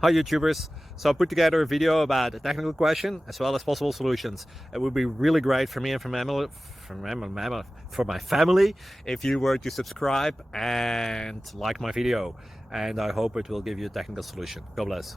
Hi YouTubers! So I put together a video about a technical question as well as possible solutions. It would be really great for me and for my family if you were to subscribe and like my video, and I hope it will give you a technical solution. God bless.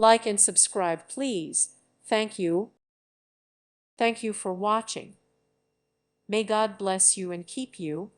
Like and subscribe, please. Thank you. Thank you for watching. May God bless you and keep you.